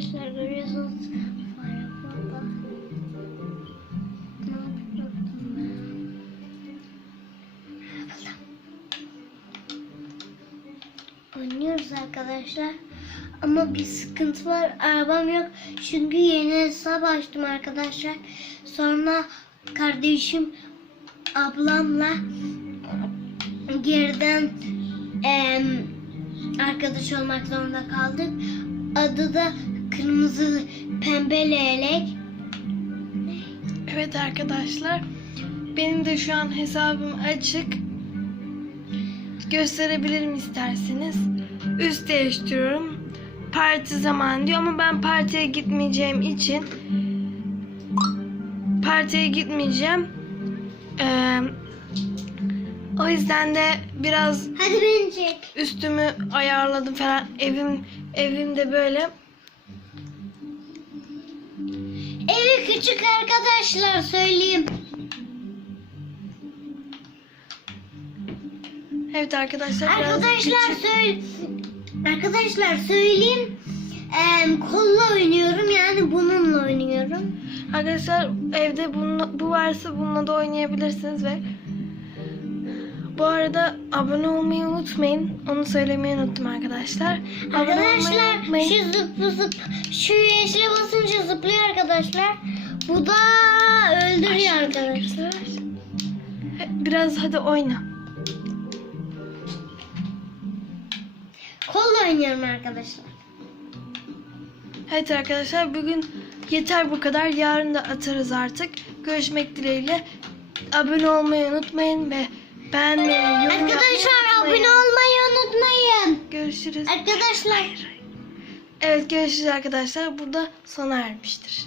arkadaşlar görüyorsunuz. Oynuyoruz arkadaşlar. Ama bir sıkıntı var. Arabam yok. Çünkü yeni hesap açtım arkadaşlar. Sonra kardeşim ablamla geriden e, arkadaş olmak zorunda kaldık. Adı da Kırmızı Pembe Leylek. Evet arkadaşlar. Benim de şu an hesabım açık. Gösterebilirim isterseniz. Üst değiştiriyorum. Parti zamanı diyor ama ben partiye gitmeyeceğim için partiye gitmeyeceğim. Ee, o yüzden de biraz Hadi üstümü ayarladım falan. Evim evimde böyle. Küçük arkadaşlar söyleyeyim. Evet arkadaşlar Arkadaşlar söyle Arkadaşlar söyleyeyim. Em, kolla oynuyorum yani bununla oynuyorum. Arkadaşlar evde bununla, bu varsa bununla da oynayabilirsiniz ve bu arada abone olmayı unutmayın. Onu söylemeyi unuttum arkadaşlar. Abone olmayı Arkadaşlar unutmayın. şu zıp zıp şu yeşile basınca zıplıyor arkadaşlar. Bu da öldürüyor arkadaşlar. Biraz hadi oyna. Kolla oynuyorum arkadaşlar. Evet arkadaşlar bugün yeter bu kadar. Yarın da atarız artık. Görüşmek dileğiyle. Abone olmayı unutmayın ve beğenmeyi, yorum Arkadaşlar abone olmayı unutmayın. Görüşürüz. Arkadaşlar Evet görüşürüz arkadaşlar. Burada sona ermiştir.